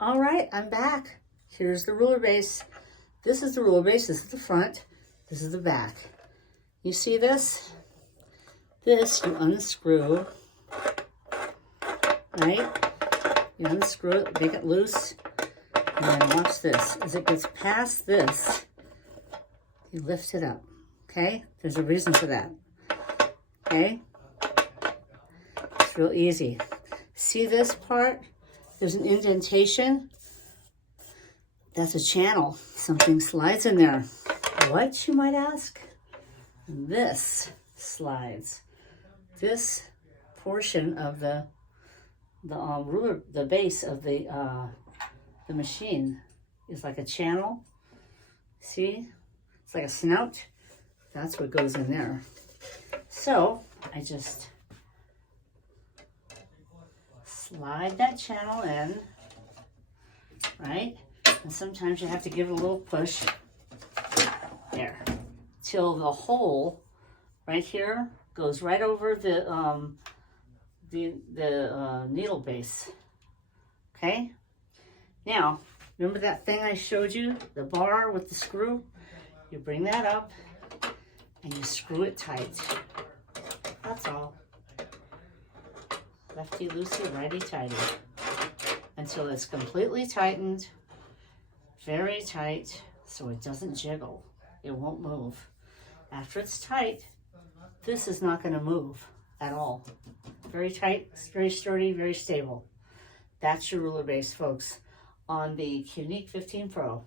All right, I'm back. Here's the ruler base. This is the ruler base. This is the front. This is the back. You see this? This you unscrew, right? You unscrew it, make it loose, and then watch this. As it gets past this, you lift it up, okay? There's a reason for that, okay? It's real easy. See this part? There's an indentation. That's a channel. Something slides in there. What, you might ask? This slides. This portion of the ruler, the base of the machine is like a channel. See? It's like a snout. That's what goes in there. So I just slide that channel in, right? And sometimes you have to give it a little push there till the hole right here goes right over the needle base. Okay. Now, remember that thing I showed you, the bar with the screw? You bring that up and you screw it tight. That's all. Lefty loosey, righty tighty, until it's completely tightened, very tight, so it doesn't jiggle. It won't move. After it's tight, this is not going to move at all. Very tight, very sturdy, very stable. That's your ruler base, folks, on the Qnique 15 Pro.